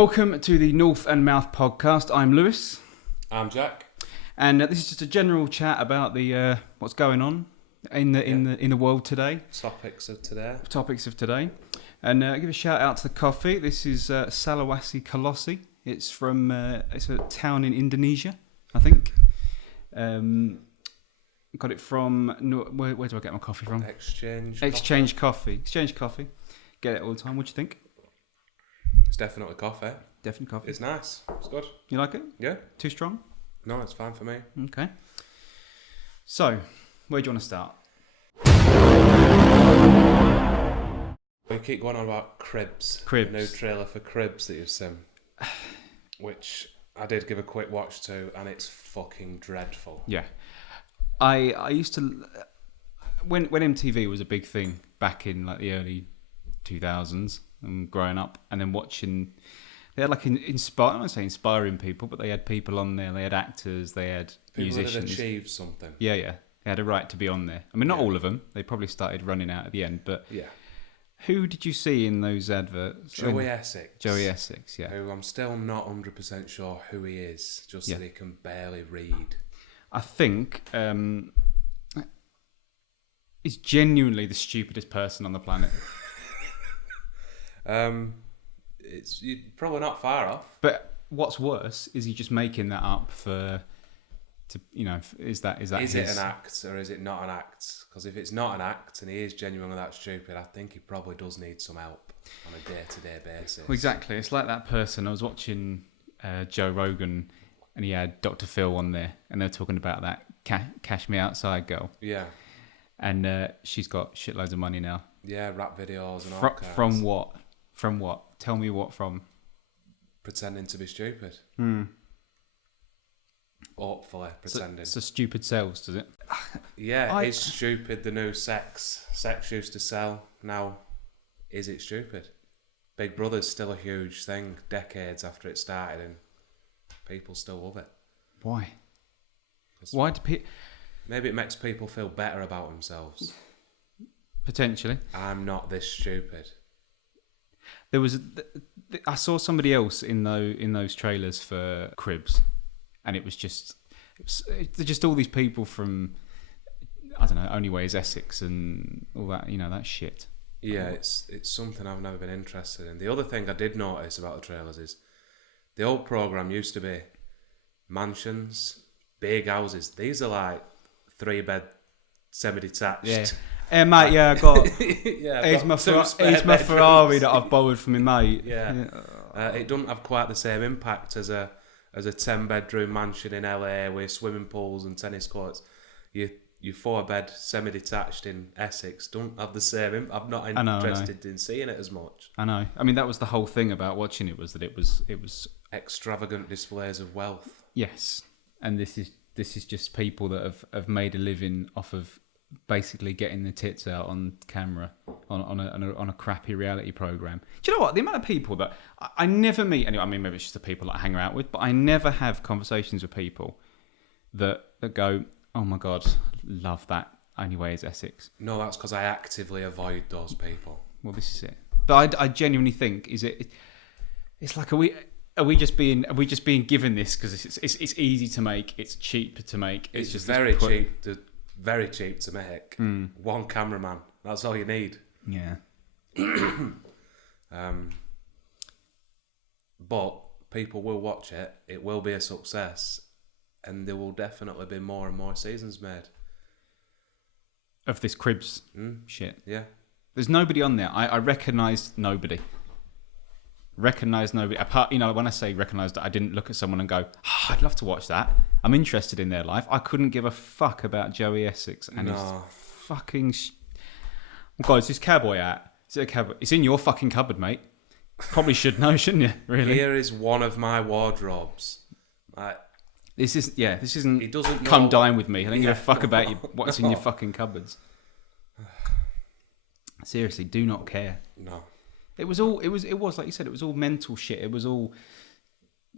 Welcome to the North and Mouth podcast. I'm Lewis. I'm Jack. And this is just a general chat about the what's going on in the world today. Topics of today. And give a shout out to the coffee. This is Salawasi Kolossi. It's from it's a town in Indonesia, I think. Got it from where do I get my coffee from? Exchange Coffee. Get it all the time. What do you think? It's definitely coffee. Definitely coffee. It's nice. It's good. You like it? Yeah. Too strong? No, it's fine for me. Okay. So, where do you want to start? We keep going on about Cribs. The new trailer for Cribs that you've seen, which I did give a quick watch to, and it's fucking dreadful. Yeah. I used to when MTV was a big thing back in like the early 2000s and growing up, and then watching, they had like I don't want to say inspiring people, but they had people on there. They had actors, they had musicians. People that had achieved something. Yeah. They had a right to be on there. I mean, not all of them. They probably started running out at the end, but yeah. Who did you see in those adverts? Joey Essex. Joey Essex, yeah. Who I'm still not 100% sure who he is, just that he can barely read. I think he's genuinely the stupidest person on the planet. You're probably not far off. But what's worse is he just making that up is that it an act or is it not an act? Because if it's not an act and he is genuinely that stupid, I think he probably does need some help on a day-to-day basis. Well, exactly. It's like that person. I was watching Joe Rogan, and he had Dr. Phil on there, and they're talking about that Cash Me Outside girl. Yeah. And she's got shitloads of money now. Yeah, rap videos and all kinds. From what? From what? Tell me what from? Pretending to be stupid. Hopefully, pretending. So stupid sells, does it? Yeah, is stupid the new sex? Sex used to sell. Now, is it stupid? Big Brother's still a huge thing, decades after it started, and people still love it. Why? Why do people... Maybe it makes people feel better about themselves. Potentially. I'm not this stupid. There was... I saw somebody else in those trailers for Cribs, and it was just all these people from, I don't know, Only Way is Essex and all that, that shit. Yeah, it's something I've never been interested in. The other thing I did notice about the trailers is the old programme used to be mansions, big houses. These are like 3-bed, semi-detached. Yeah. Hey mate, I got. Here's my Ferrari that I've borrowed from my mate. Yeah. It doesn't have quite the same impact as a 10-bedroom mansion in LA with swimming pools and tennis courts. Your 4-bed semi-detached in Essex don't have the same. I'm not interested in seeing it as much. I know. I mean, that was the whole thing about watching it, was that it was extravagant displays of wealth. Yes, and this is just people that have made a living off of basically getting the tits out on camera on a crappy reality program. Do you know what? The amount of people that I never meet, anyway, I mean, maybe it's just the people that I hang out with, but I never have conversations with people that go, oh my God, love that Only Way is Essex. No, that's because I actively avoid those people. Well, this is it. But I genuinely think, it's like, are we just being given this because it's easy to make, it's cheap to make. It's just very cheap to make. One cameraman, that's all you need. Yeah. But people will watch it. It will be a success, and there will definitely be more and more seasons made of this Cribs shit. Yeah. There's nobody on there. I recognised nobody. Apart, when I say recognised, I didn't look at someone and go, I'd love to watch that. I'm interested in their life. I couldn't give a fuck about Joey Essex and his fucking... Oh God, it's his cowboy hat. Is it a cowboy? It's in your fucking cupboard, mate. Probably should know, shouldn't you? Really? Here is one of my wardrobes. This isn't. He doesn't come know. Dine with me. I don't give a fuck about what's in your fucking cupboards. Seriously, do not care. No. It was like you said, it was all mental shit. It was all,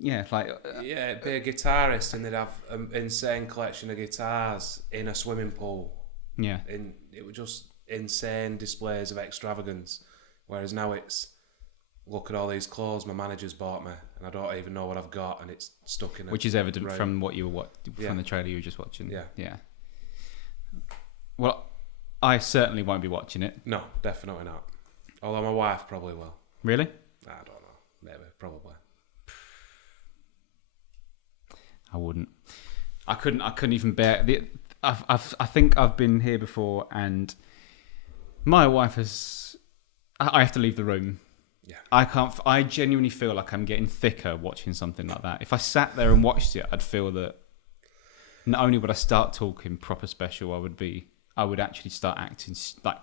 it'd be a guitarist and they'd have an insane collection of guitars in a swimming pool. Yeah. It was just insane displays of extravagance. Whereas now it's look at all these clothes my manager's bought me, and I don't even know what I've got, and it's stuck in. Which is evident room. from what you were from the trailer you were just watching. Yeah. Well, I certainly won't be watching it. No, definitely not. Although my wife probably will. Really? I don't know. Maybe, probably. I wouldn't. I couldn't even bear the. I think I've been here before, and my wife has. I have to leave the room. Yeah. I can't. I genuinely feel like I'm getting thicker watching something like that. If I sat there and watched it, I'd feel that not only would I start talking proper special, I would actually start acting like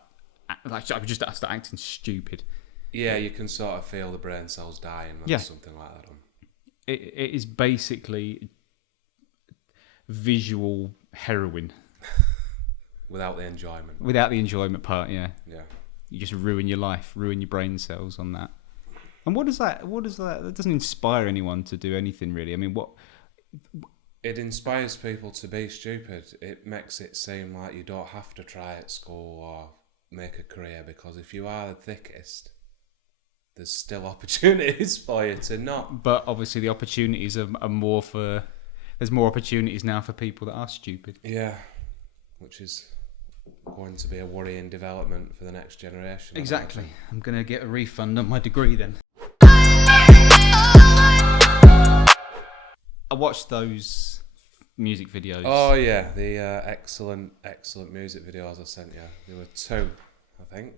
I would just start acting stupid. Yeah, you can sort of feel the brain cells dying when there's something like that on. It is basically visual heroin. Without the enjoyment. Without the enjoyment part, yeah. Yeah. You just ruin your life, ruin your brain cells on that. And what does that? That doesn't inspire anyone to do anything really. I mean, what? It inspires people to be stupid. It makes it seem like you don't have to try at school or make a career, because if you are the thickest, there's still opportunities for you to not. But obviously the opportunities are more for... There's more opportunities now for people that are stupid. Yeah, which is going to be a worrying development for the next generation. Exactly. I'm going to get a refund on my degree then. I watched those music videos. Oh yeah, the excellent music videos I sent you. There were two, I think.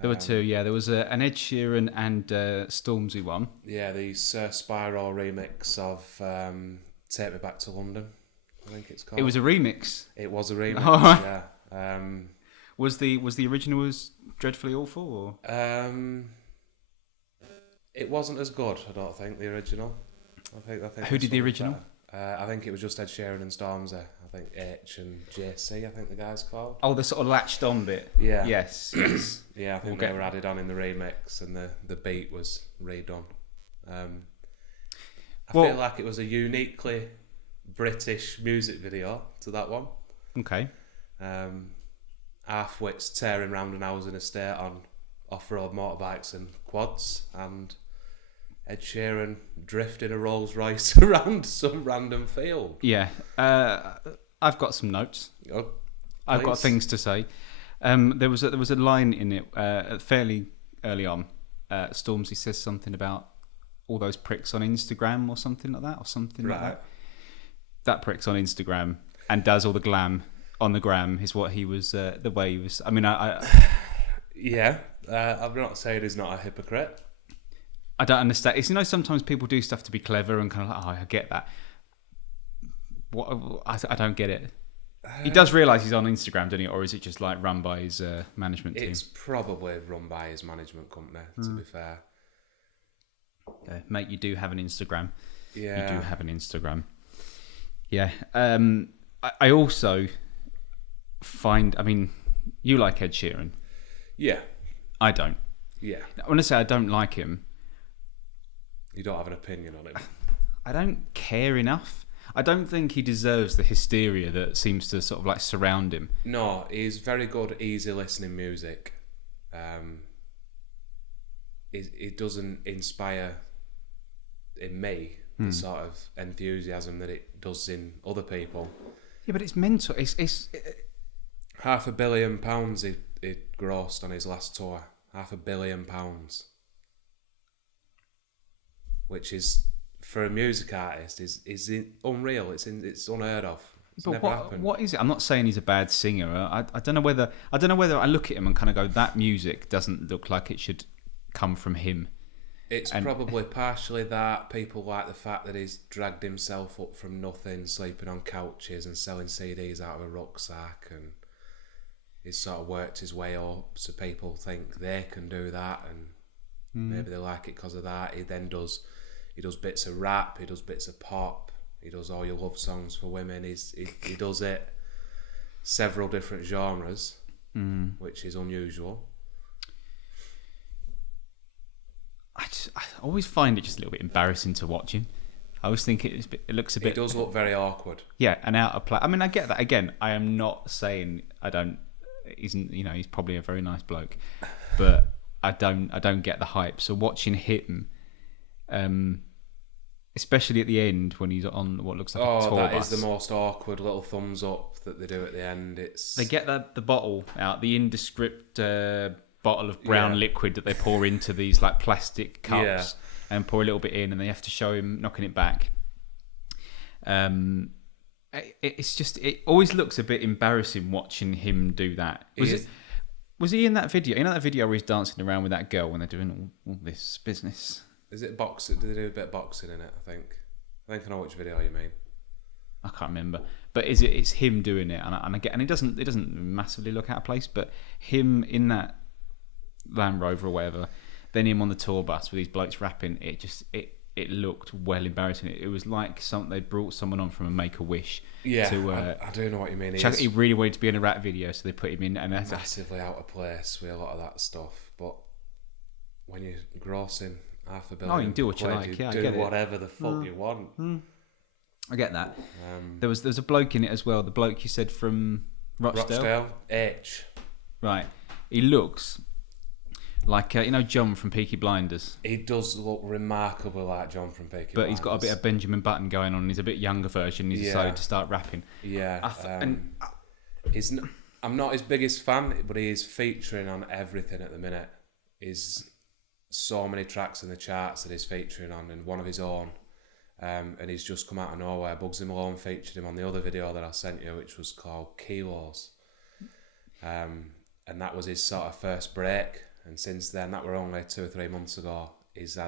There were two, yeah. There was an Ed Sheeran and Stormzy one. Yeah, the Sir Spyro remix of Take Me Back to London, I think it's called. It was a remix. It was a remix, yeah. Was the original was dreadfully awful, or? It wasn't as good, I don't think, the original. I think Who did the original? I think it was just Ed Sheeran and Stormzy. I think H and JC, I think the guy's called. Oh, the sort of latched on bit. Yeah. Yes. Yeah, I think they were added on in the remix, and the beat was redone. I feel like it was a uniquely British music video to that one. Okay. Half-wits tearing round an housing estate on off-road motorbikes and quads, and Ed Sheeran drifting a Rolls Royce around some random field. Yeah. I've got some notes. Oh, I've got things to say. There was a line in it fairly early on. Stormzy says something about all those pricks on Instagram or something like that, like that. That prick's on Instagram and does all the glam on the gram is what he was. The way he was. I mean, yeah. I'm not saying he's not a hypocrite. I don't understand. It's, sometimes people do stuff to be clever and kind of like, oh, I get that. What I don't get it. He does realise he's on Instagram, doesn't he? Or is it just like run by his management team? It's probably run by his management company, to be fair. Mate, you do have an Instagram. Yeah. You do have an Instagram. Yeah. I also find, I mean, you like Ed Sheeran. Yeah. I don't. Yeah. When I say I don't like him, you don't have an opinion on him. I don't care enough. I don't think he deserves the hysteria that seems to sort of like surround him. No, he's very good, easy listening music. It doesn't inspire in me the sort of enthusiasm that it does in other people. Yeah, but it's mental. It's £500 million it grossed on his last tour. £500 million. Which is, for a music artist, is unreal. It's unheard of. It's never happened. What is it? I'm not saying he's a bad singer. I don't know whether I look at him and kind of go, that music doesn't look like it should come from him. It's probably partially that. People like the fact that he's dragged himself up from nothing, sleeping on couches and selling CDs out of a rucksack, and he's sort of worked his way up, so people think they can do that, and maybe they like it because of that. He does bits of rap, he does bits of pop, he does all your love songs for women. He does it several different genres, which is unusual. I always find it just a little bit embarrassing to watch him. I always think it looks a bit... It does look very awkward. Yeah, and out of place. I mean, I get that. Again, I am not saying he's probably a very nice bloke, but I don't get the hype. So watching him, especially at the end when he's on what looks like a tour that bus. is the most awkward little thumbs up that they do at the end. They get the bottle out, the indescript bottle of brown liquid that they pour into these like plastic cups and pour a little bit in, and they have to show him knocking it back. It always looks a bit embarrassing watching him do that. Was he in that video? You know that video where he's dancing around with that girl when they're doing all this business? Is it boxing? Do they do a bit of boxing in it? I think I know which video you mean. I can't remember, but it's him doing it, and it doesn't massively look out of place, but him in that Land Rover or whatever, then him on the tour bus with these blokes rapping, it looked well embarrassing. It was like they brought someone on from a Make-A-Wish. Yeah, I do know what you mean. He really wanted to be in a rap video, so they put him in, and that's massively out of place with a lot of that stuff. But when you're grossing $500 million, you can do what you like. Yeah, I get it. Whatever the fuck you want. I get that. There was a bloke in it as well. The bloke you said from Rochdale. H. Right. He looks like John from Peaky Blinders. He does look remarkably like John from Peaky Blinders. But he's got a bit of Benjamin Button going on. He's a bit younger version. He's decided to start rapping. Yeah. I'm not his biggest fan, but he is featuring on everything at the minute. He's so many tracks in the charts that he's featuring on, and one of his own. And he's just come out of nowhere. Bugzy Malone featured him on the other video that I sent you, which was called Kilos. And that was his sort of first break. And since then, that were only 2 or 3 months ago, he's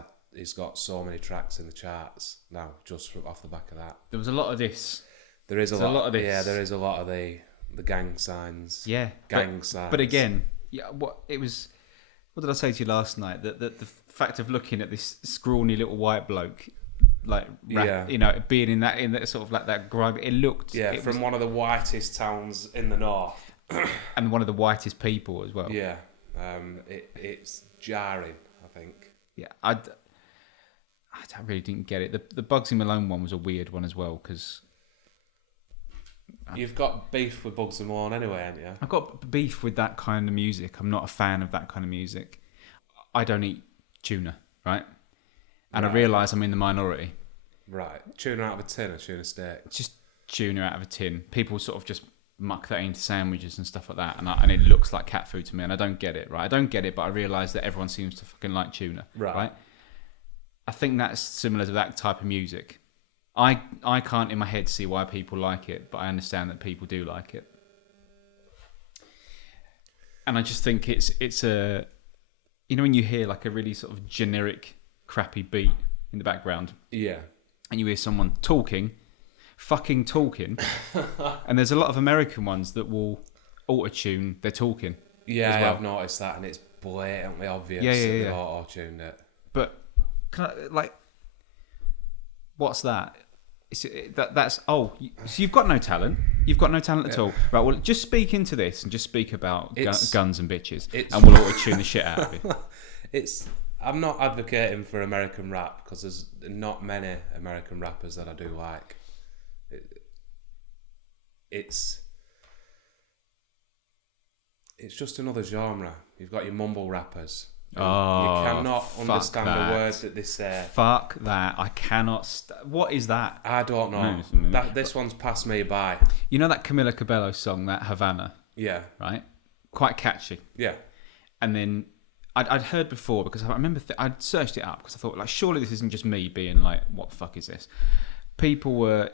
got so many tracks in the charts now, just off the back of that. There was a lot of this. There is a lot of this. Yeah, there is a lot of the gang signs. Yeah. Signs. But again, what did I say to you last night? That the fact of looking at this scrawny little white bloke, being in that sort of like that grime, it looked... Yeah, from one of the whitest towns in the north. And one of the whitest people as well. Yeah. It's jarring, I think. Yeah, I really didn't get it. The Bugzy Malone one was a weird one as well, because... You've got beef with Bugzy Malone anyway, haven't you? I've got beef with that kind of music. I'm not a fan of that kind of music. I don't eat tuna, right? And I realise I'm in the minority. Right. Tuna out of a tin or tuna steak? Just tuna out of a tin. People sort of just muck that into sandwiches and stuff like that, and it looks like cat food to me, and I don't get it, right? I don't get it, but I realise that everyone seems to fucking like tuna, right? I think that's similar to that type of music. I can't in my head see why people like it, but I understand that people do like it. And I just think it's a... when you hear like a really sort of generic, crappy beat in the background. Yeah. And you hear someone fucking talking, and there's a lot of American ones that will auto-tune their talking. Yeah, as well. I've noticed that, and it's blatantly obvious that they've auto-tuned it. But what's that? So you've got no talent. You've got no talent at all. Right, well, just speak into this and just speak about guns and bitches, and we'll auto-tune the shit out of it. I'm not advocating for American rap, because there's not many American rappers that I do like. It's just another genre. You've got your mumble rappers. You cannot understand the words that they say. Fuck that. I cannot... What is that? I don't know. This one's passed me by. You know that Camila Cabello song, that Havana? Yeah. Right? Quite catchy. Yeah. And then I'd heard before, because I remember I'd searched it up, because I thought, like, surely this isn't just me being like, what the fuck is this? People were...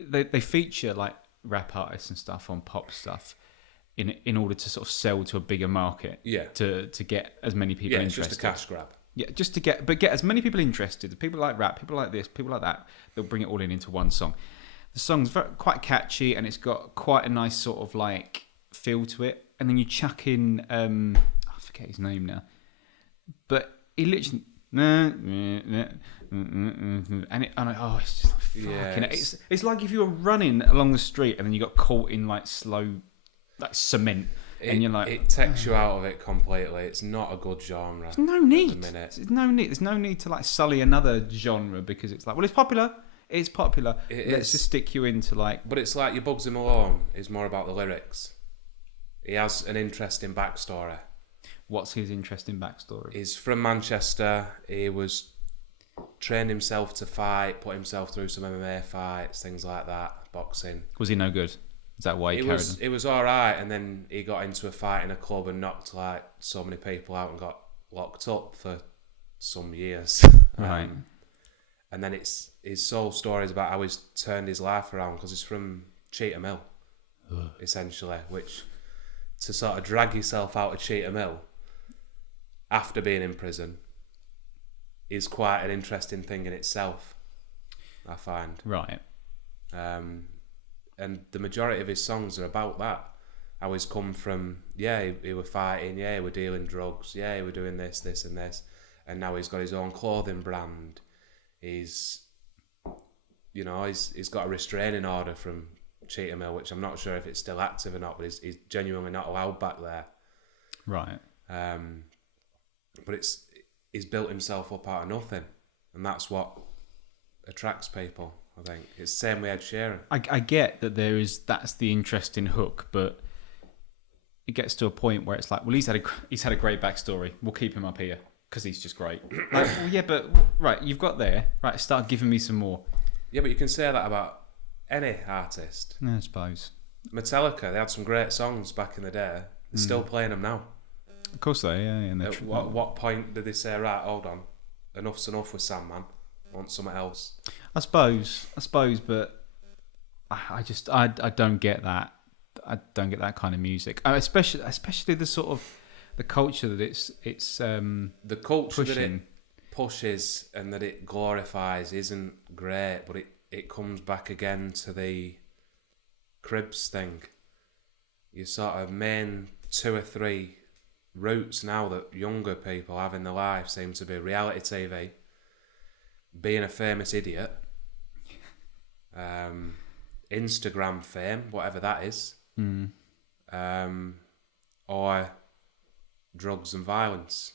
They feature, like, rap artists and stuff on pop stuff in order to sort of sell to a bigger market. Yeah. To get as many people interested. Yeah, just a cash grab. Yeah, just to get as many people interested. People like rap, people like this, people like that. They'll bring it all into one song. The song's quite catchy, and it's got quite a nice sort of like feel to it. And then you chuck in, I forget his name now, but he literally, it's just like, it's like if you were running along the street and then you got caught in like slow, like cement. And you're like, it takes you out of it completely. It's not a good genre. There's no need. There's no need to like sully another genre because it's like, well, it's popular. It's popular. Let's just stick you into like. But it's like your Bugzy Malone is more about the lyrics. He has an interesting backstory. What's his interesting backstory? He's from Manchester. He was trained himself to fight, put himself through some MMA fights, things like that, boxing. Was he no good? Is that why he carried on? It was all right, and then he got into a fight in a club and knocked like so many people out and got locked up for some years. Right. And then his whole story is about how he's turned his life around because he's from Cheetah Mill, essentially, which to sort of drag yourself out of Cheetah Mill after being in prison is quite an interesting thing in itself, I find. Right. And the majority of his songs are about that. How he's come from, he were fighting, he were dealing drugs, he were doing this, this and this. And now he's got his own clothing brand. He's got a restraining order from Cheetah Mill, which I'm not sure if it's still active or not, but he's genuinely not allowed back there. Right. But he's built himself up out of nothing. And that's what attracts people. I think it's the same with Ed Sheeran. I get that that's the interesting hook, but it gets to a point where it's like, well, he's had a great backstory. We'll keep him up here because he's just great. Like, well, yeah, but right, you've got there. Right, start giving me some more. Yeah, but you can say that about any artist. I suppose. Metallica, they had some great songs back in the day. They're still playing them now. Of course they, yeah. And At what point did they say, right, hold on, enough's enough with Sandman? Want something else? I suppose, but I don't get that. I don't get that kind of music, especially the sort of the culture that it's the culture pushing. that it pushes and that it glorifies isn't great, but it comes back again to the Cribs thing. Your sort of main 2 or 3 routes now that younger people have in their life seem to be reality TV, being a famous idiot, Instagram fame, whatever that is, or drugs and violence.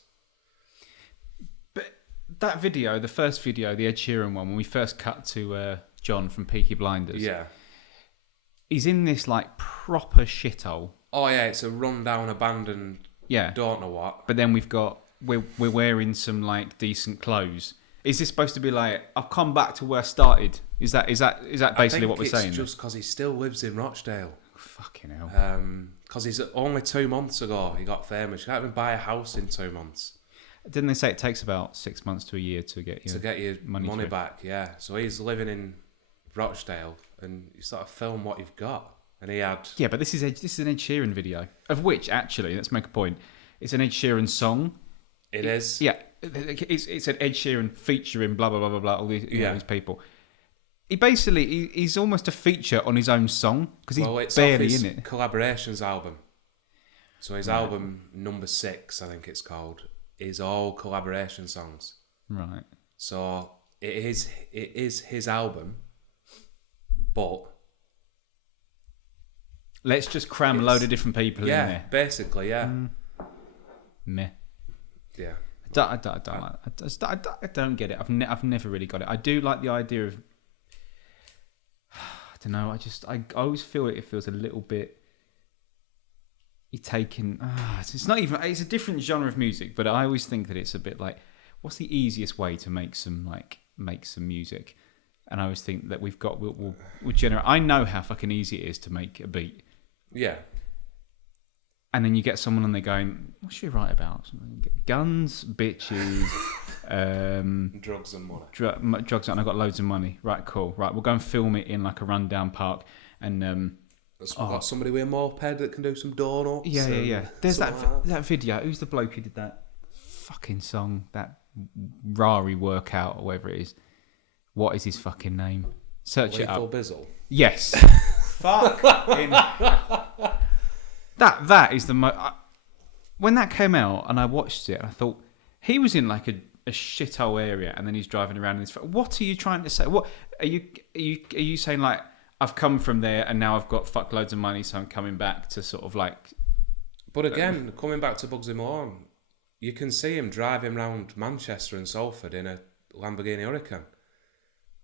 But that video, the first video, the Ed Sheeran one, when we first cut to John from Peaky Blinders, he's in this like proper shithole. Oh yeah, it's a rundown, abandoned, don't know what. But then we're wearing some like decent clothes. Is this supposed to be like, I've come back to where I started? Is that basically what we're saying? It's just because he still lives in Rochdale. Fucking hell. Because he's only 2 months ago he got famous. You can't even buy a house in 2 months. Didn't they say it takes about 6 months to a year to get your money back? Yeah. So he's living in Rochdale, and you sort of film what you've got. And he had but this is an Ed Sheeran video, of which actually, let's make a point. It's an Ed Sheeran song. It is. Yeah. It's an Ed Sheeran featuring blah blah blah blah blah. All these these people. He's almost a feature on his own song because he's barely in it. Collaborations album. So his album number 6, I think it's called, is all collaboration songs. Right. So it is his album, but let's just cram a load of different people in there. Yeah, basically, yeah. Meh. Yeah. I don't get it. I've never really got it. I do like the idea of. I don't know. I always feel it feels a little bit. You're taking. It's not even. It's a different genre of music, but I always think that it's a bit like, what's the easiest way to make some music? And I always think that we'll generate. I know how fucking easy it is to make a beat. Yeah. And then you get someone and they're going, what should we write about? Guns, bitches, drugs and money. Drugs and I've got loads of money. Right, cool. Right, we'll go and film it in like a rundown park. And we've got somebody with a moped that can do some donuts. Yeah. There's that video. Who's the bloke who did that fucking song? That Rari workout or whatever it is. What is his fucking name? Search it up. Bizzle. Yes. Fucking. That is the most. When that came out and I watched it, I thought he was in like a shithole area, and then he's driving around in this. What are you trying to say? What are you saying? Like, I've come from there and now I've got fuckloads of money, so I'm coming back to sort of like. But again, coming back to Bugzy Malone, you can see him driving around Manchester and Salford in a Lamborghini Huracan.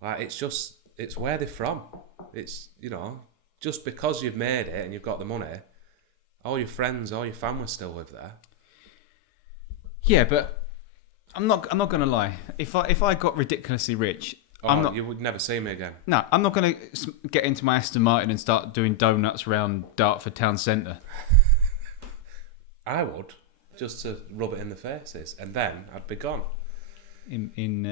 Like, it's where they're from. It's, just because you've made it and you've got the money, all your friends, all your family still live there. Yeah, but I'm not going to lie. If I got ridiculously rich, You would never see me again. No, I'm not going to get into my Aston Martin and start doing donuts around Dartford town centre. I would, just to rub it in the faces, and then I'd be gone. In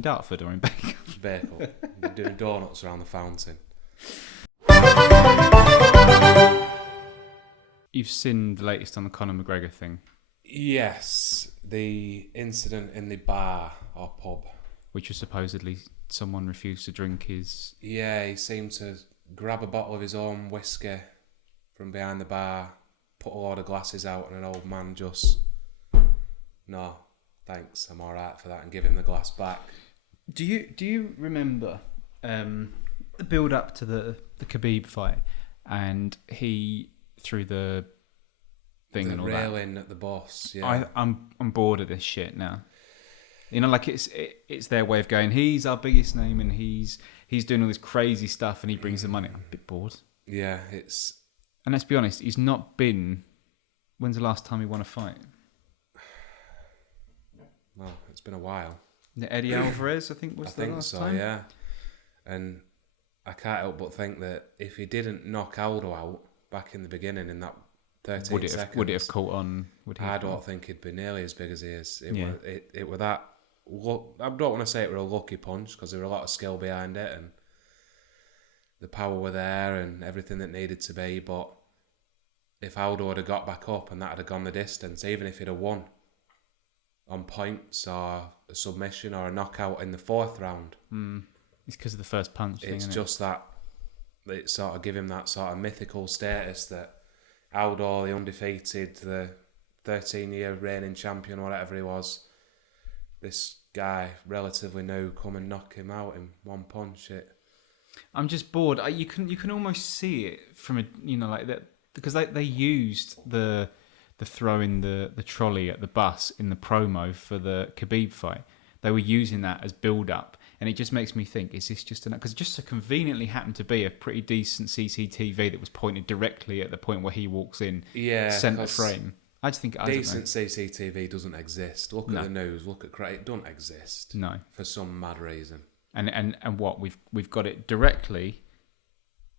Dartford or in Baker? Bakel. Be doing donuts around the fountain. You've seen the latest on the Conor McGregor thing? Yes, the incident in the bar or pub. Which was supposedly someone refused to drink his... Yeah, he seemed to grab a bottle of his own whiskey from behind the bar, put a lot of glasses out, and an old man just... No, thanks, I'm alright for that, and give him the glass back. Do you remember the build-up to the Khabib fight, and he threw the thing and all that? The railing at the boss, yeah. I'm bored of this shit now. You know, like it's their way of going, he's our biggest name and he's doing all this crazy stuff and he brings the money. I'm a bit bored. Yeah, it's... And let's be honest, he's not been... When's the last time he won a fight? Well, it's been a while. Eddie Alvarez, I think, was the last time? I think so, yeah. And I can't help but think that if he didn't knock Aldo out back in the beginning in that 13 seconds... Would it have caught on? I don't think he'd be nearly as big as he is. It were that... I don't want to say it were a lucky punch because there were a lot of skill behind it and the power were there and everything that needed to be, but if Aldo had got back up and that had gone the distance, even if he'd have won on points or a submission or a knockout in the fourth round, it's because of the first punch thing, it's isn't just that it sort of give him that sort of mythical status that Aldo, the undefeated, the 13-year reigning champion, whatever he was, this guy, relatively new, come and knock him out in one punch. I'm just bored. You can almost see it from a like that because they used the throwing the trolley at the bus in the promo for the Khabib fight. They were using that as build up, and it just makes me think: is this just because it just so conveniently happened to be a pretty decent CCTV that was pointed directly at the point where he walks in, centre frame. I just think decent CCTV doesn't exist. Look at the news. Look at it don't exist. No, for some mad reason. And what we've got it directly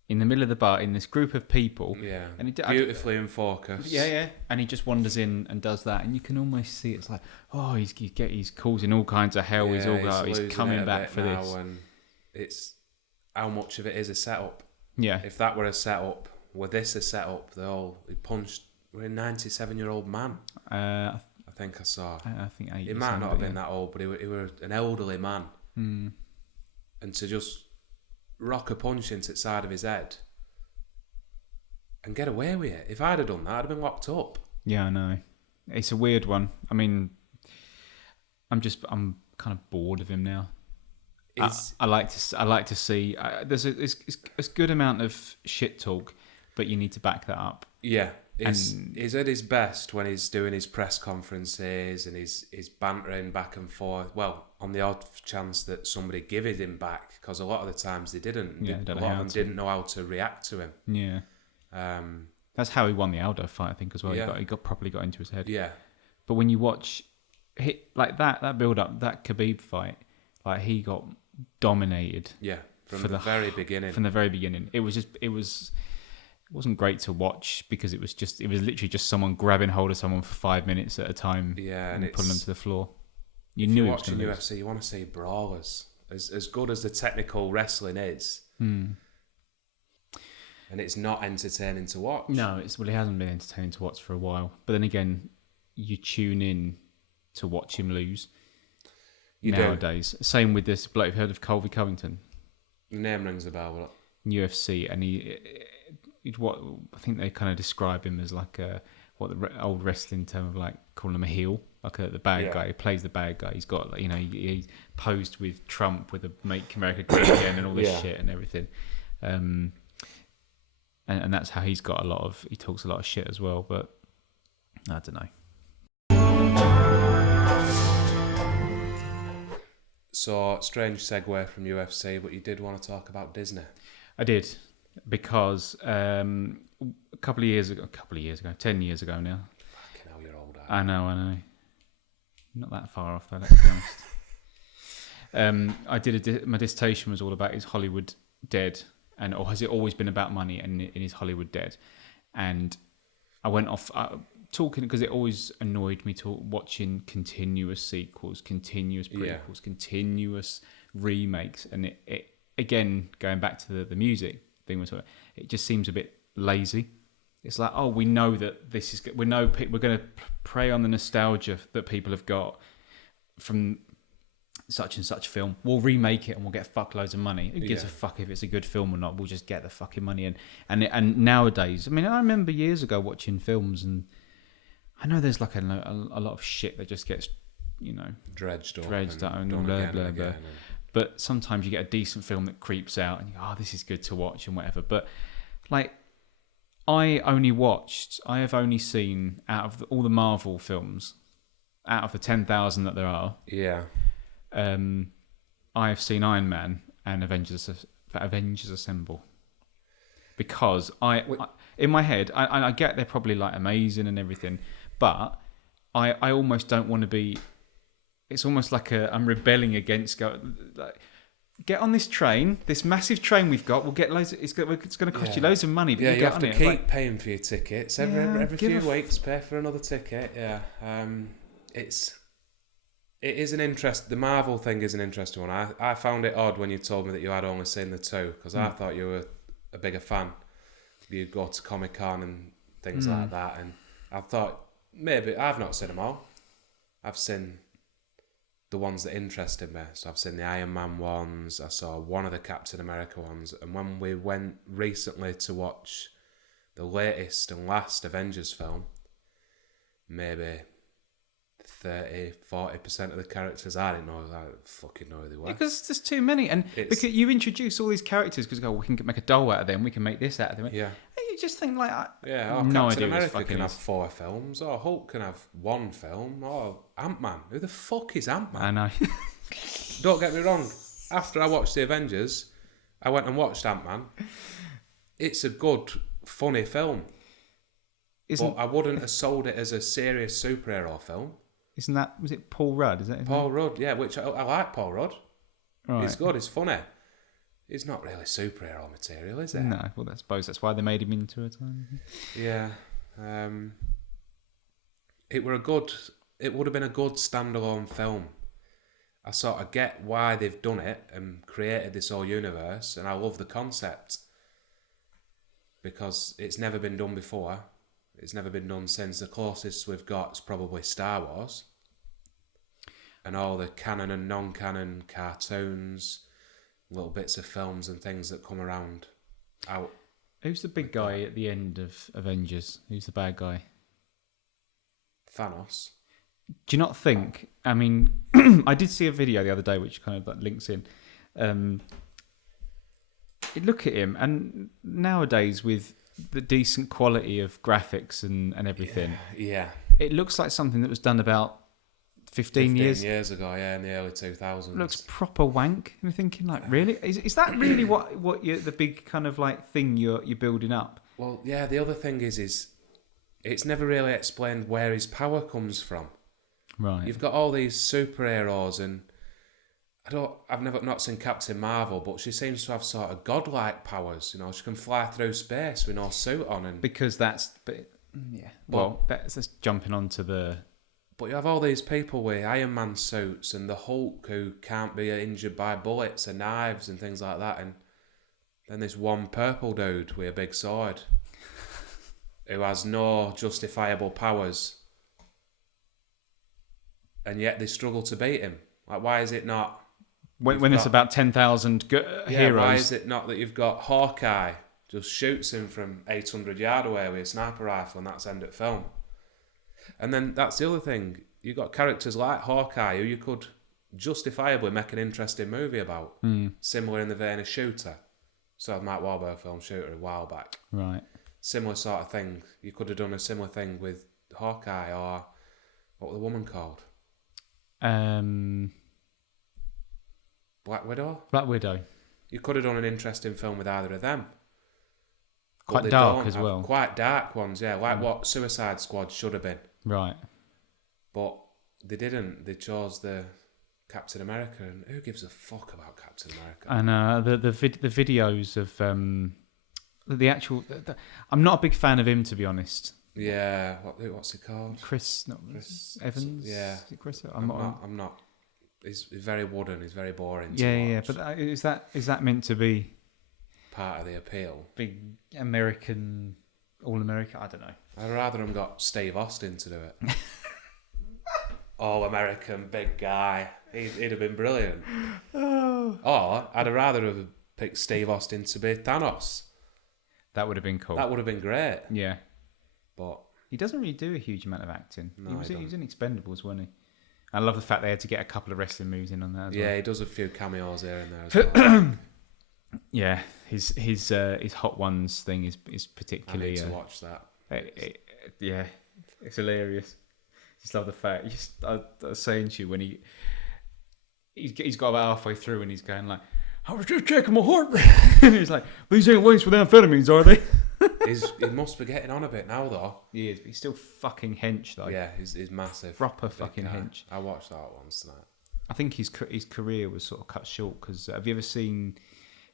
in the middle of the bar in this group of people. Yeah, and beautifully in focus. Yeah. And he just wanders in and does that, and you can almost see it's like, oh, he's causing all kinds of hell. Yeah, he's coming back for this. And it's how much of it is a setup. Yeah. If that were a setup, were this a setup? He punched. We're a 97-year-old man. I think I saw. I think 80. He might not have been that old, but he were an elderly man. Mm. And to just rock a punch into the side of his head and get away with it. If I'd have done that, I'd have been locked up. Yeah, I know. It's a weird one. I mean, I'm kind of bored of him now. I like to see. There's a good amount of shit talk, but you need to back that up. Yeah. He's at his best when he's doing his press conferences and he's bantering back and forth. Well, on the odd chance that somebody gave it him back, because a lot of the times they didn't. Yeah, a lot of them didn't know how to react to him. Yeah. That's how he won the Aldo fight, I think, as well. Yeah. He got properly got into his head. Yeah. But when you watch like that build up, that Khabib fight, like he got dominated. Yeah. From the very beginning. From the very beginning, it wasn't great to watch because it was literally just someone grabbing hold of someone for 5 minutes at a time, and pulling them to the floor. If you're watching UFC, you want to see brawlers. As good as the technical wrestling is, and it's not entertaining to watch. No, it hasn't been entertaining to watch for a while. But then again, you tune in to watch him lose. Nowadays, same with this bloke. Heard of Colby Covington? The name rings a bell. But... UFC, and what I think they kind of describe him as like what the old wrestling term of like calling him a heel, like the bad guy. He plays the bad guy. He's got he posed with Trump with a "Make America Great Again" and all this shit and everything, and that's how he's got he talks a lot of shit as well. But I don't know. So strange segue from UFC, but you did want to talk about Disney. I did. Because a couple of years ago, 10 years ago now. Fucking hell, you're old. I know. Not that far off, though, let's be honest. I did my dissertation was all about is Hollywood dead, or has it always been about money, and is Hollywood dead? And I went off talking because it always annoyed me watching continuous sequels, continuous prequels, continuous remakes, and it again going back to the music thing, it just seems a bit lazy. It's like, oh, we know that this is. We know we're going to prey on the nostalgia that people have got from such and such film. We'll remake it and we'll get fuckloads of money. Who gives a fuck if it's a good film or not? We'll just get the fucking money in. And nowadays, I mean, I remember years ago watching films, and I know there's like a lot of shit that just gets, dredged out and blah blah blah. But sometimes you get a decent film that creeps out, and you go, oh, this is good to watch and whatever. But like, I have only seen out of all the Marvel films, out of the 10,000 that there are. Yeah. I have seen Iron Man and Avengers Assemble, because in my head I get they're probably like amazing and everything, but I almost don't want to be. It's almost like I'm rebelling against get on this train, this massive train we've got. We'll get loads. It's going to cost you loads of money, but you have to keep paying for your tickets every few weeks. Pay for another ticket. Yeah, It is an interest. The Marvel thing is an interesting one. I found it odd when you told me that you had only seen the two, because I thought you were a bigger fan. You'd go to Comic-Con and things like that, and I thought maybe I've not seen them all. I've seen the ones that interested me. So I've seen the Iron Man ones. I saw one of the Captain America ones, and when we went recently to watch the latest and last Avengers film, maybe 30-40% of the characters I didn't fucking know who they were. Because there's too many, and because you introduce all these characters, because we can make a doll out of them, we can make this out of them. Yeah. And you just think like, Captain America can have 4 films, or Hulk can have 1 film, or Ant-Man. Who the fuck is Ant-Man? I know. Don't get me wrong. After I watched the Avengers, I went and watched Ant-Man. It's a good, funny film. But I wouldn't have sold it as a serious superhero film. Was it Paul Rudd? Is that Paul Rudd? Yeah, which I like Paul Rudd. Right. He's good, he's funny. He's not really superhero material, is it? No, well, I suppose that's why they made him into a time. Yeah. It would have been a good standalone film. I sort of get why they've done it and created this whole universe, and I love the concept, because it's never been done before. It's never been done since. The closest we've got is probably Star Wars. And all the canon and non-canon cartoons, little bits of films and things that come around. Who's the big guy at the end of Avengers? Who's the bad guy? Thanos. Do you not think... I mean, I did see a video the other day which kind of links in. Look at him, and nowadays with the decent quality of graphics and everything. Yeah. It looks like something that was done about 15 years ago, in the early 2000s. It looks proper wank. And you're thinking, like, really? Is that really what the big kind of like thing you're building up? Well, yeah, the other thing is it's never really explained where his power comes from. Right. You've got all these superheroes, and I've not seen Captain Marvel, but she seems to have sort of godlike powers. She can fly through space with no suit on, and because that's jumping onto the. But you have all these people with Iron Man suits, and the Hulk who can't be injured by bullets and knives and things like that, and then this one purple dude with a big sword who has no justifiable powers, and yet they struggle to beat him. Like, why is it not? When it's about 10,000 heroes. Why is it not that you've got Hawkeye just shoots him from 800 yards away with a sniper rifle, and that's end of film? And then that's the other thing. You've got characters like Hawkeye who you could justifiably make an interesting movie about. Similar in the vein of Shooter. So Mark Wahlberg film Shooter a while back. Right. Similar sort of thing. You could have done a similar thing with Hawkeye, or what was the woman called? Black Widow? Black Widow. You could have done an interesting film with either of them. Quite dark as well. Quite dark ones, yeah. Like what Suicide Squad should have been. Right. But They didn't. They chose the Captain America, and who gives a fuck about Captain America? And the videos of the actual. I'm not a big fan of him, to be honest. Yeah, what's he called? Chris Evans. Yeah, Is it Chris? I'm not. He's very wooden. He's very boring. Yeah, to watch. But is that meant to be Part of the appeal? big American, all American? I don't know. I'd rather him got Steve Austin to do it. All American, big guy. He'd have been brilliant. Or I'd rather have picked Steve Austin to be Thanos. That would have been cool. That would have been great. Yeah. But he doesn't really do a huge amount of acting. No, he was in Expendables, wasn't he? I love the fact they had to get a couple of wrestling moves in on that as well. Yeah, he does a few cameos here and there as well. Yeah, his Hot Ones thing is particularly. I need to watch that. Yeah, it's hilarious. Just love the fact. I was saying to you when he's got about halfway through and he's going like, I was just checking my heart rate. And he's like, these ain't laced with amphetamines, are they? He must be getting on a bit now, though. He is, but he's still fucking hench, though. Yeah, he's massive. Proper fucking hench. I watched that once tonight. I think his career was sort of cut short because have you ever seen?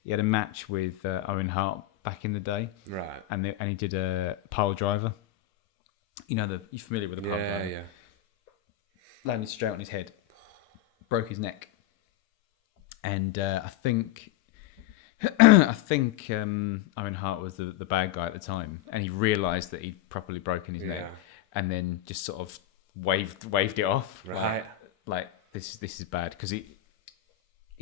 He had a match with Owen Hart back in the day, right? And he did a pile driver. You know, you're familiar with the pile driver? Yeah. Landed straight on his head, broke his neck, and I think Owen Hart was the bad guy at the time, and he realised that he'd properly broken his neck, and then just sort of waved it off, right? Like this is bad because he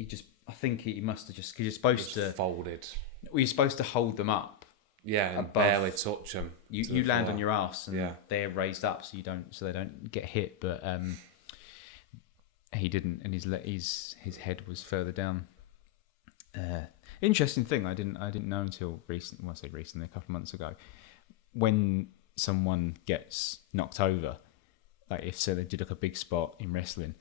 just I think he must have just because you're supposed to folded. Well, you're supposed to hold them up. Yeah, and barely touch them. You land on your ass, and they're raised up so they don't get hit. But he didn't, and his head was further down. Interesting thing, I didn't know until recently. Well, I say recently, a couple of months ago, when someone gets knocked over, like if they did like a big spot in wrestling,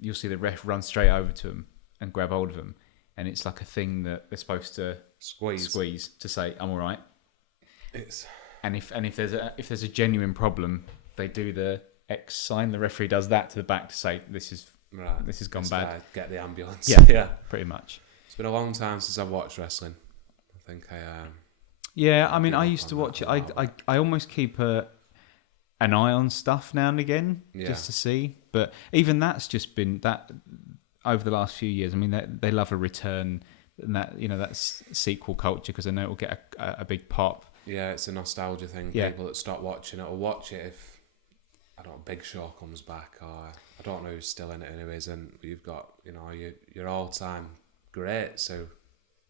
you'll see the ref run straight over to him and grab hold of him, and it's like a thing that they're supposed to squeeze to say I'm all right. And if there's a genuine problem, they do the X sign. The referee does that to the back to say this has gone bad. Get the ambulance. Yeah, pretty much. It's been a long time since I've watched wrestling. I think Yeah, I mean, I used to watch it. I almost keep an eye on stuff now and again just to see. But even that's just been that over the last few years. I mean, they love a return, and that's sequel culture because I know it will get a big pop. Yeah, it's a nostalgia thing. Yeah. People that stop watching it will watch it if Big Show comes back, or I don't know who's still in it anyways. And you've got your all time great. So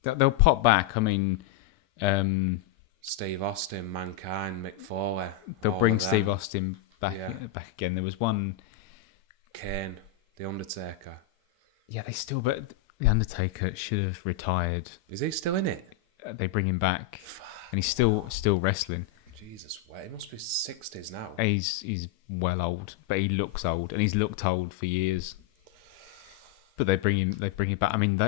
they'll pop back. I mean. Steve Austin, Mankind, Mick Foley. They'll bring Steve Austin back again. There was one. Kane, The Undertaker. Yeah, but The Undertaker should have retired. Is he still in it? They bring him back, and he's still wresling. Jesus, he must be 60s now. He's well old, but he looks old, and he's looked old for years. But they bring him back. I mean,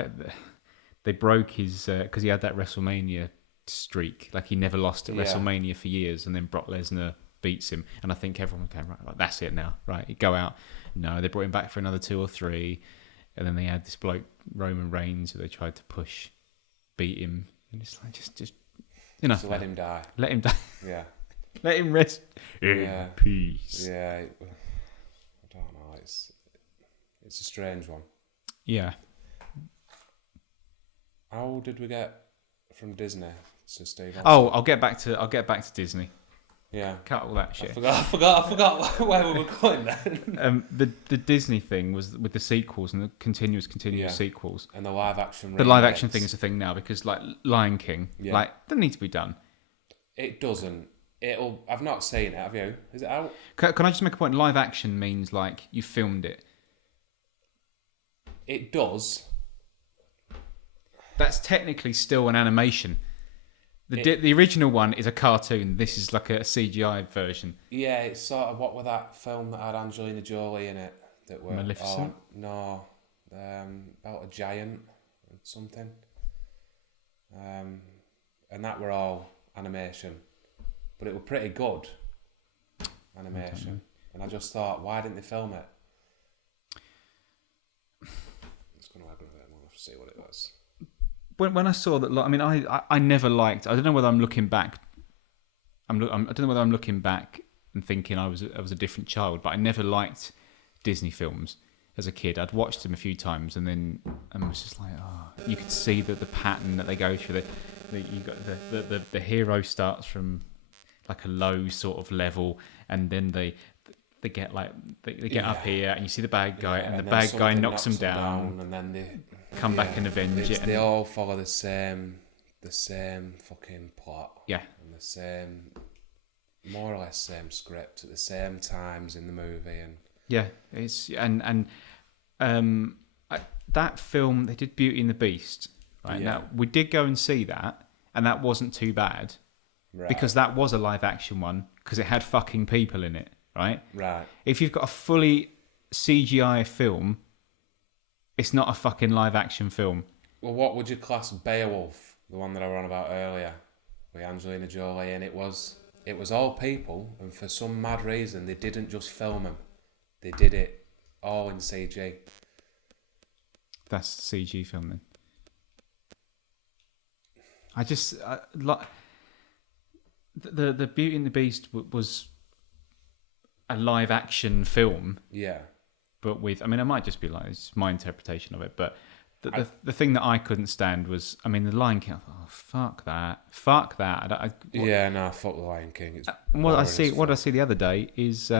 they broke his because he had that WrestleMania streak. Like he never lost at WrestleMania for years, and then Brock Lesnar beats him, and I think everyone came right. Like, that's it now, right? He'd go out. No, they brought him back for another 2 or 3, and then they had this bloke Roman Reigns who they tried to beat him, and it's like just So let him die. Let him die. Yeah. Let him rest in peace. Yeah. I don't know. It's a strange one. Yeah. How did we get from Disney to Steve Austin? Oh, I'll get back to Disney. Yeah. Cut all that shit. I forgot where we were going then. The Disney thing was with the sequels and the continuous sequels. And the live action. The live action thing is a thing now because like Lion King, doesn't need to be done. It doesn't. I've not seen it. Have you? Is it out? Can I just make a point? Live action means like you filmed it. It does. That's technically still an animation. The original one is a cartoon. This is like a CGI version. Yeah, it's sort of what was that film that had Angelina Jolie in it? That were Maleficent? About a giant or something. And that were all animation, but it was pretty good animation. And I just thought, why didn't they film it? It's going to aggravate. We'll have to see what it was. When I saw that, I mean, I never liked. I don't know whether I'm looking back. I don't know whether I'm looking back and thinking I was a different child, but I never liked Disney films as a kid. I'd watched them a few times, and then I was just like, oh, you could see the pattern that they go through. You got the hero starts from like a low sort of level, and then they get like they get up here, and you see the bad guy, and the bad guy knocks them down, and then they come back and avenge it. They all follow the same fucking plot. Yeah. And the same, more or less same script at the same times in the movie, and yeah, it's that film they did Beauty and the Beast. Right now, we did go and see that, and that wasn't too bad, right. Because that was a live action one because it had fucking people in it, right? Right. If you've got a fully CGI film, it's not a fucking live action film. Well, what would you class Beowulf, the one that I were on about earlier, with Angelina Jolie, and it was all people, and for some mad reason they didn't just film them, they did it all in CG. That's the CG film then. I just like the Beauty and the Beast was a live action film. Yeah. But I mean, it might just be like it's my interpretation of it. But the thing that I couldn't stand was, I mean, the Lion King. Oh, fuck that! Fuck that! Fuck the Lion King. It's what I see the other day is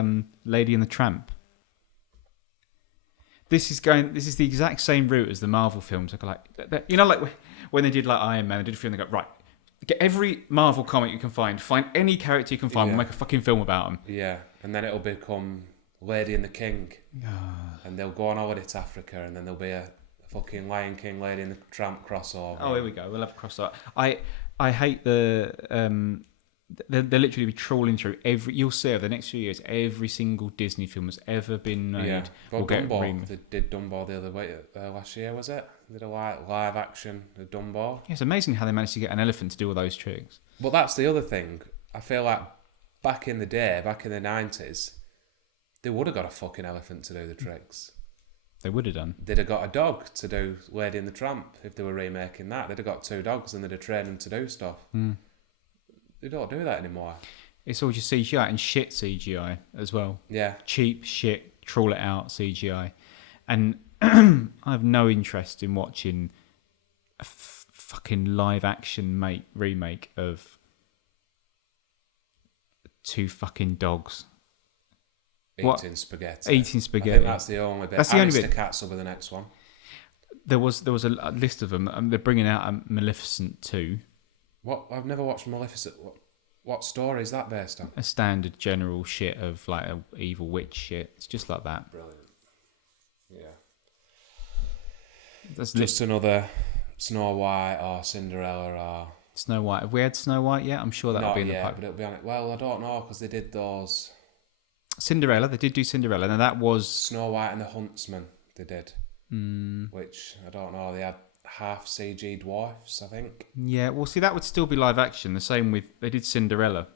Lady and the Tramp. This is the exact same route as the Marvel films. Like when they did like Iron Man, they did a film. They go, right, get every Marvel comic you can find any character you can find. We'll make a fucking film about them. Yeah, and then it'll become Lady and the King, and they'll go on holiday to Africa, and then there'll be a fucking Lion King, Lady and the Tramp crossover. Oh, here we go. We'll have a crossover. I hate they'll literally be trawling through you'll see over the next few years every single Disney film that's ever been made. Yeah, will get remade. They did Dumbo the other way last year, was it? They did a live action of Dumbo. Yeah, it's amazing how they managed to get an elephant to do all those tricks. But that's the other thing. I feel like back in the day, back in the 90s, they would have got a fucking elephant to do the tricks. They would have done. They'd have got a dog to do Lady and the Tramp if they were remaking that. They'd have got 2 dogs and they'd have trained them to do stuff. They don't do that anymore. It's all just CGI and shit CGI as well. Yeah. Cheap shit, trawl it out CGI. And I have no interest in watching a fucking live action remake of 2 fucking dogs. Eating spaghetti. Eating spaghetti. I think that's the only bit. That's the only bit. Cats will be the next one. There was a list of them. They're bringing out a Maleficent 2. What? I've never watched Maleficent. What story is that based on? A standard general shit of like a evil witch shit. It's just like that. Brilliant. Yeah. That's just another Snow White or Cinderella or Snow White. Have we had Snow White yet? I'm sure that'll be in the pipe. But it'll be on it. Well, I don't know because they did those. Cinderella. They did do Cinderella. Now that was Snow White and the Huntsman. They did. Which I don't know. They had half CG dwarfs, I think. Yeah, well, see, that would still be live action. The same with they did Cinderella.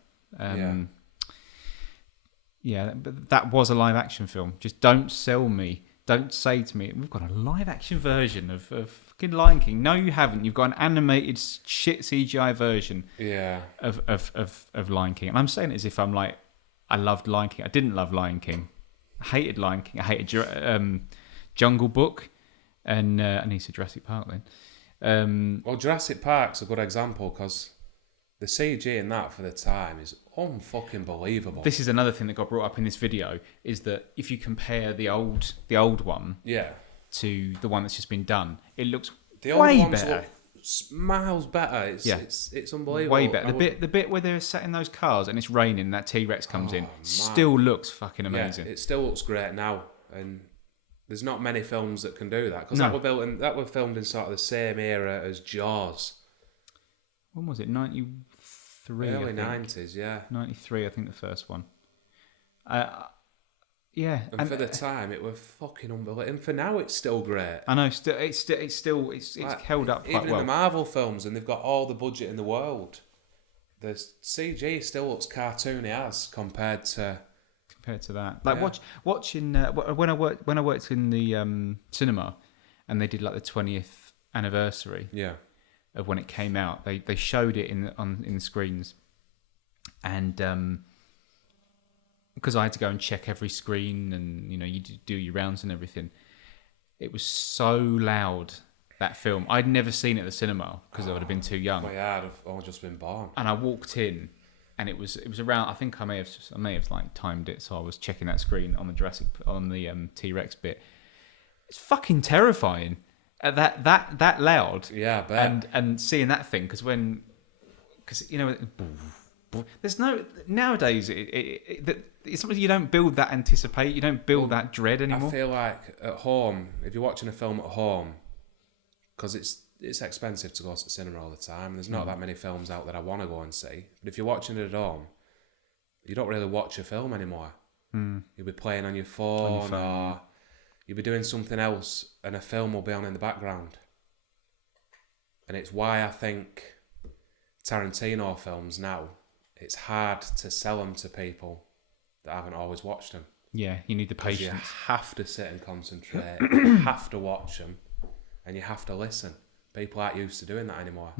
Yeah, but that was a live action film. Just don't sell me. Don't say to me, we've got a live action version of fucking Lion King. No, you haven't. You've got an animated shit CGI version. Yeah. Of Lion King. And I'm saying it as if I'm like, I loved Lion King. I didn't love Lion King. I hated Lion King. I hated Jungle Book. And he said Jurassic Park then. Well, Jurassic Park's a good example because the CG in that for the time is unfucking believable. This is another thing that got brought up in this video is that if you compare the old one to the one that's just been done, it looks way better. Miles better. It's unbelievable. Way better. The bit where they're sat in those cars and it's raining, that T-Rex comes in, still looks fucking amazing. Yeah, it still looks great now, and there's not many films that can do that because that were filmed in sort of the same era as Jaws. When was it? 93. Early 90s, yeah. 93, I think the first one. Yeah. And for the time, it was fucking unbelievable. And for now, it's still great. I know. It's like, held up quite well. Even in the Marvel films, and they've got all the budget in the world, the CG still looks cartoony as compared to compared to that. Like Yeah. watching when I worked in the cinema, and they did like the 20th anniversary Yeah. of when it came out. They showed it in the screens, and because I had to go and check every screen, and you do your rounds and everything. It was so loud, that film. I'd never seen it at the cinema because I would have been too young. Well, yeah, I'd have only just been born. And I walked in, and it was around. I think I may have like timed it, so I was checking that screen on the T-Rex bit. It's fucking terrifying. That loud. Yeah, I bet. And seeing that thing because there's no nowadays it's something you don't build that anticipate. You don't build that dread anymore. I feel like at home, if you're watching a film at home, because it's expensive to go to the cinema all the time. There's not that many films out that I want to go and see. But if you're watching it at home, you don't really watch a film anymore. You'll be playing on your phone, or you'll be doing something else, and a film will be on in the background. And it's why I think Tarantino films now, it's hard to sell them to people that haven't always watched them. Yeah, you need the 'Cause patience. you have to sit and concentrate. You have to watch them, and you have to listen. People aren't used to doing that anymore.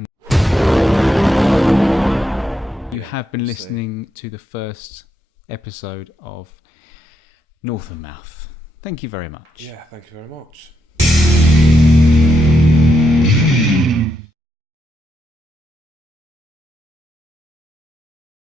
You have been listening to the first episode of North and Mouth. Thank you very much. Yeah, thank you very much.